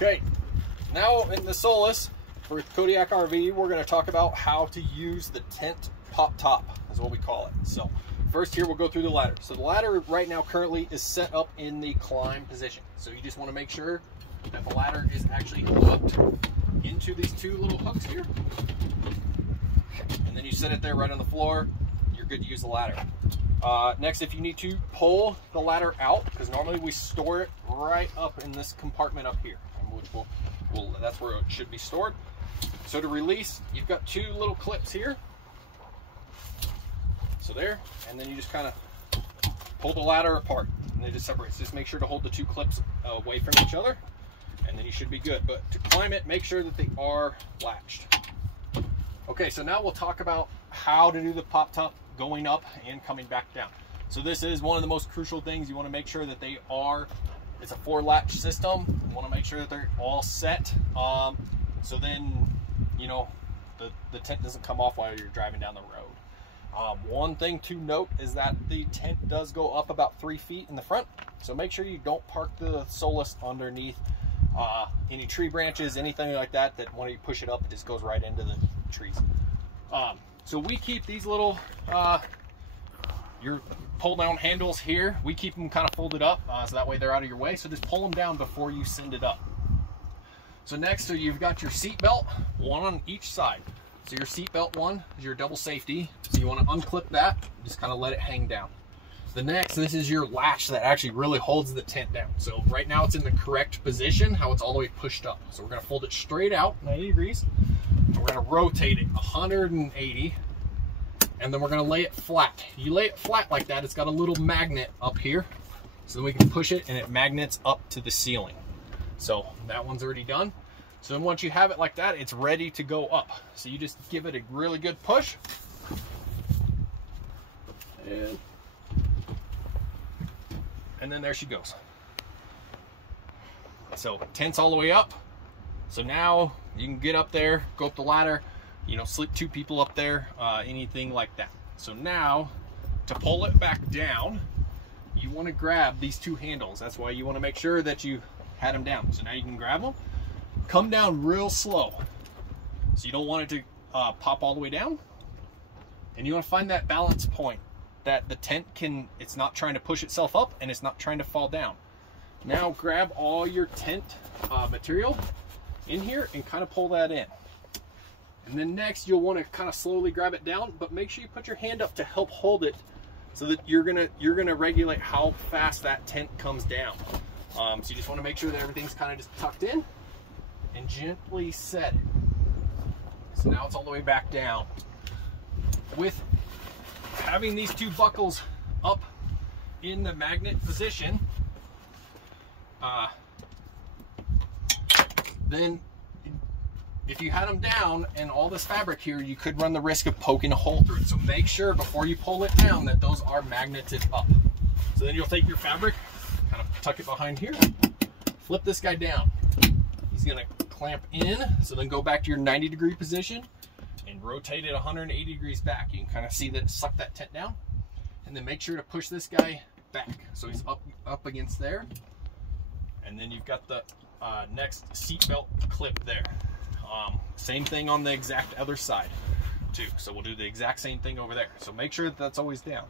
Okay, now in the Solis for Kodiak RV, we're going to talk about how to use the tent pop top, is what we call it. So first here, we'll go through the ladder. So the ladder right now currently is set up in the climb position. So you just want to make sure that the ladder is actually hooked into these two little hooks here. And then you set it there right on the floor. You're good to use the ladder. Next, if you need to pull the ladder out, because normally we store it right up in this compartment up here, which that's where it should be stored. So to release, you've got two little clips here. So there, and then you just kind of pull the ladder apart, and they just separate. So just make sure to hold the two clips away from each other, and then you should be good. But to climb it, make sure that they are latched. Okay, so now we'll talk about how to do the pop top going up and coming back down. So this is one of the most crucial things. You want to make sure that they are, it's a 4-latch system. You want to make sure that they're all set. So then, you know, the tent doesn't come off while you're driving down the road. One thing to note is that the tent does go up about 3 feet in the front. So make sure you don't park the Solis underneath any tree branches, anything like that, that when you push it up, it just goes right into the trees. So we keep these little, your pull down handles here, we keep them kind of folded up so that way they're out of your way. So just pull them down before you send it up. So next, so you've got your seat belt, one on each side. So your seat belt one is your double safety. So you want to unclip that, just kind of let it hang down. The next, this is your latch that actually really holds the tent down. So right now it's in the correct position, how it's all the way pushed up. So we're going to fold it straight out 90 degrees. And we're going to rotate it 180, and then we're going to lay it flat. You lay it flat like that, it's got a little magnet up here, so then we can push it and it magnets up to the ceiling. So that one's already done. So then once you have it like that, it's ready to go up. So you just give it a really good push. And then there she goes. So tent's all the way up. So now you can get up there, go up the ladder, you know, sleep 2 people up there, anything like that. So now to pull it back down, you want to grab these 2 handles. That's why you want to make sure that you had them down. So now you can grab them, come down real slow. So you don't want it to pop all the way down. And you want to find that balance point that the tent can, it's not trying to push itself up and it's not trying to fall down. Now grab all your tent material in here and kind of pull that in. And then next you'll want to kind of slowly grab it down, but make sure you put your hand up to help hold it so that you're gonna regulate how fast that tent comes down. So you just want to make sure that everything's kind of just tucked in and gently set it. So now it's all the way back down. With having these 2 buckles up in the magnet position, then if you had them down and all this fabric here, you could run the risk of poking a hole through it. So make sure before you pull it down that those are magneted up. So then you'll take your fabric, kind of tuck it behind here, flip this guy down. He's gonna clamp in, so then go back to your 90-degree position and rotate it 180 degrees back. You can kind of see that suck that tent down, and then make sure to push this guy back so he's up against there. And then you've got the next seat belt clip there. Same thing on the exact other side too. So we'll do the exact same thing over there. So make sure that that's always down.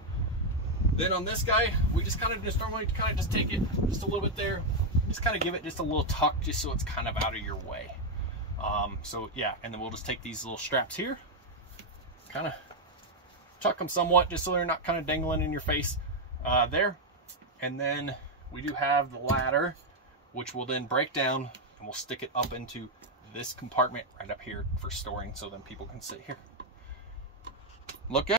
Then on this guy, we just normally just take it just a little bit there. Just kind of give it just a little tuck just so it's kind of out of your way. So yeah, and then we'll just take these little straps here, kind of tuck them somewhat just so they're not kind of dangling in your face there. And then we do have the ladder, which will then break down and we'll stick it up into this compartment right up here for storing, so then people can sit here. Look at